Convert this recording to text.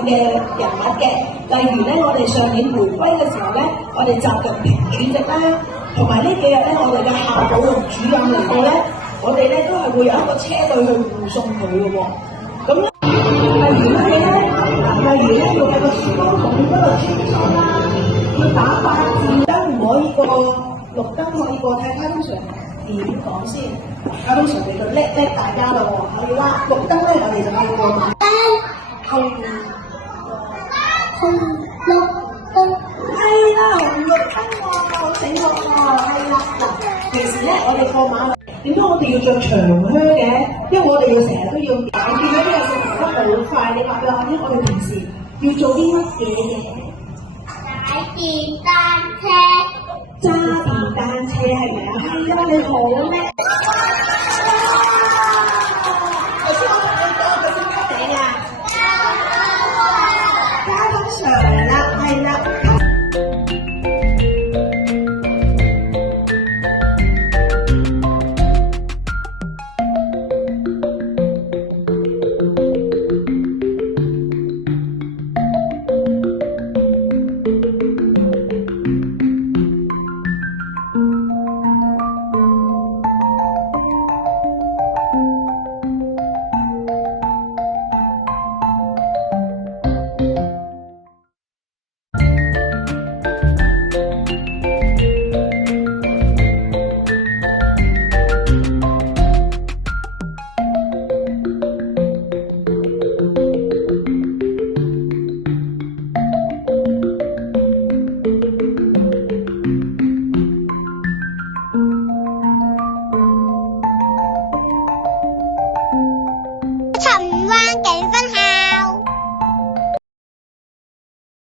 嘅人物嘅，例如咧，我哋上年回歸嘅時候咧，我哋習近平主席啦，同埋呢幾日咧，我哋嘅夏寶龍主任嚟到咧，我哋咧都係會有一個車隊去護送佢嘅喎。咁咧，例如乜嘢咧？例如咧，要有個曙光筒嗰度穿梭啦，要打八字燈唔可以過，綠燈可以過，睇下通常點講先？交通常你就叻大家咯喎，係啦，綠燈咧我哋就要過馬。紅綠燈，係啦，紅綠燈喎，好醒目喎，係啦。嗱，平時咧我哋過馬路，點解我哋要着長靴嘅？因為我哋要成日都要見到呢個小朋友好快，你話俾我聽，我哋平時要做啲乜嘢？踩電單車，揸電單車係咪啊？係啊，你好叻